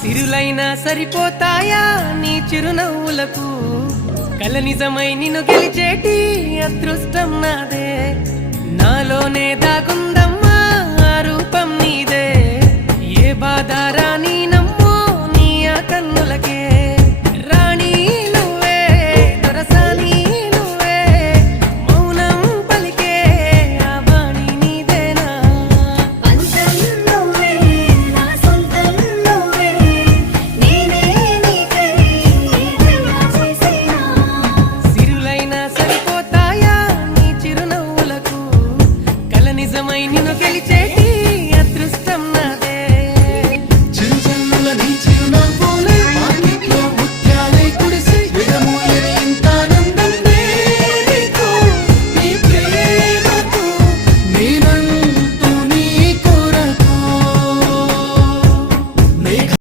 సిరులైనా సరిపోతాయా నీ చిరునవ్వులకు కల నిజమై నిన్ను గెలిచేటి అదృష్టం నాదే నాలోనే దాగుందమ్మా ఆ రూపం నీదే ఏ బాధ రాని